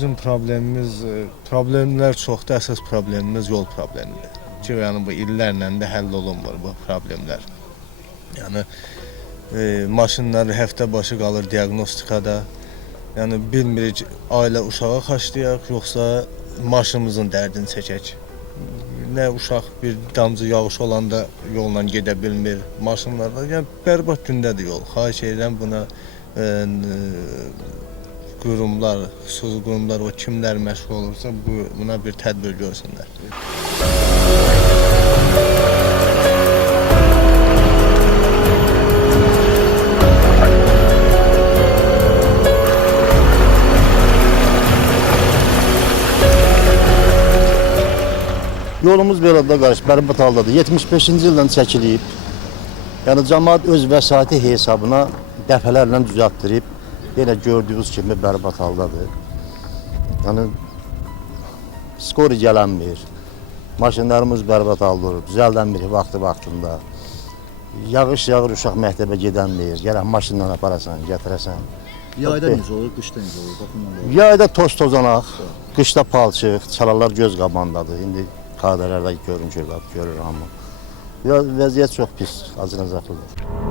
bizim problemlər çoxdur, əsas problemimiz yol problemidir. Ki, yəni bu illərlə də həll olunmur bu problemlər. Yəni maşınlar həftə başı qalır diaqnostikada. Yəni bilmirik ailə uşağa xaçlayaq, yoxsa maşınımızın dərdini çəkək. Nə uşaq bir damcı yağış olanda yolla gedə bilmir, maşınlarda. Yəni bərbad gündədir yol. Xahiş edirəm buna qurumlar, xüsusi qurumlar, o kimlər məşğul olursa buna bir tədbir görsünlər. Yolumuz belə də qarşı, bərbad haldadır. 75-ci ildən çəkilib. Yəni cəmaət öz vəsaiti hesabına dəfələrlə düzəltdirib. Yenə gördüyünüz kimi bərbad haldadır. Yəni skori gələnmir. Maşınlarımız bərbad halda olur, düzəldənmir vaxtında. Yağış yağır, uşaq məktəbə gedənmir. Gərək maşınla aparasan, gətirəsən. Yayda necə olur, qışda necə olur? Baxın, yayda toz-tozanaq, qışda palçıq, çalalar göz qabandadır. İndi kadrlarda görür hamı. Vəziyyət çox pis, acınacaqlıdır.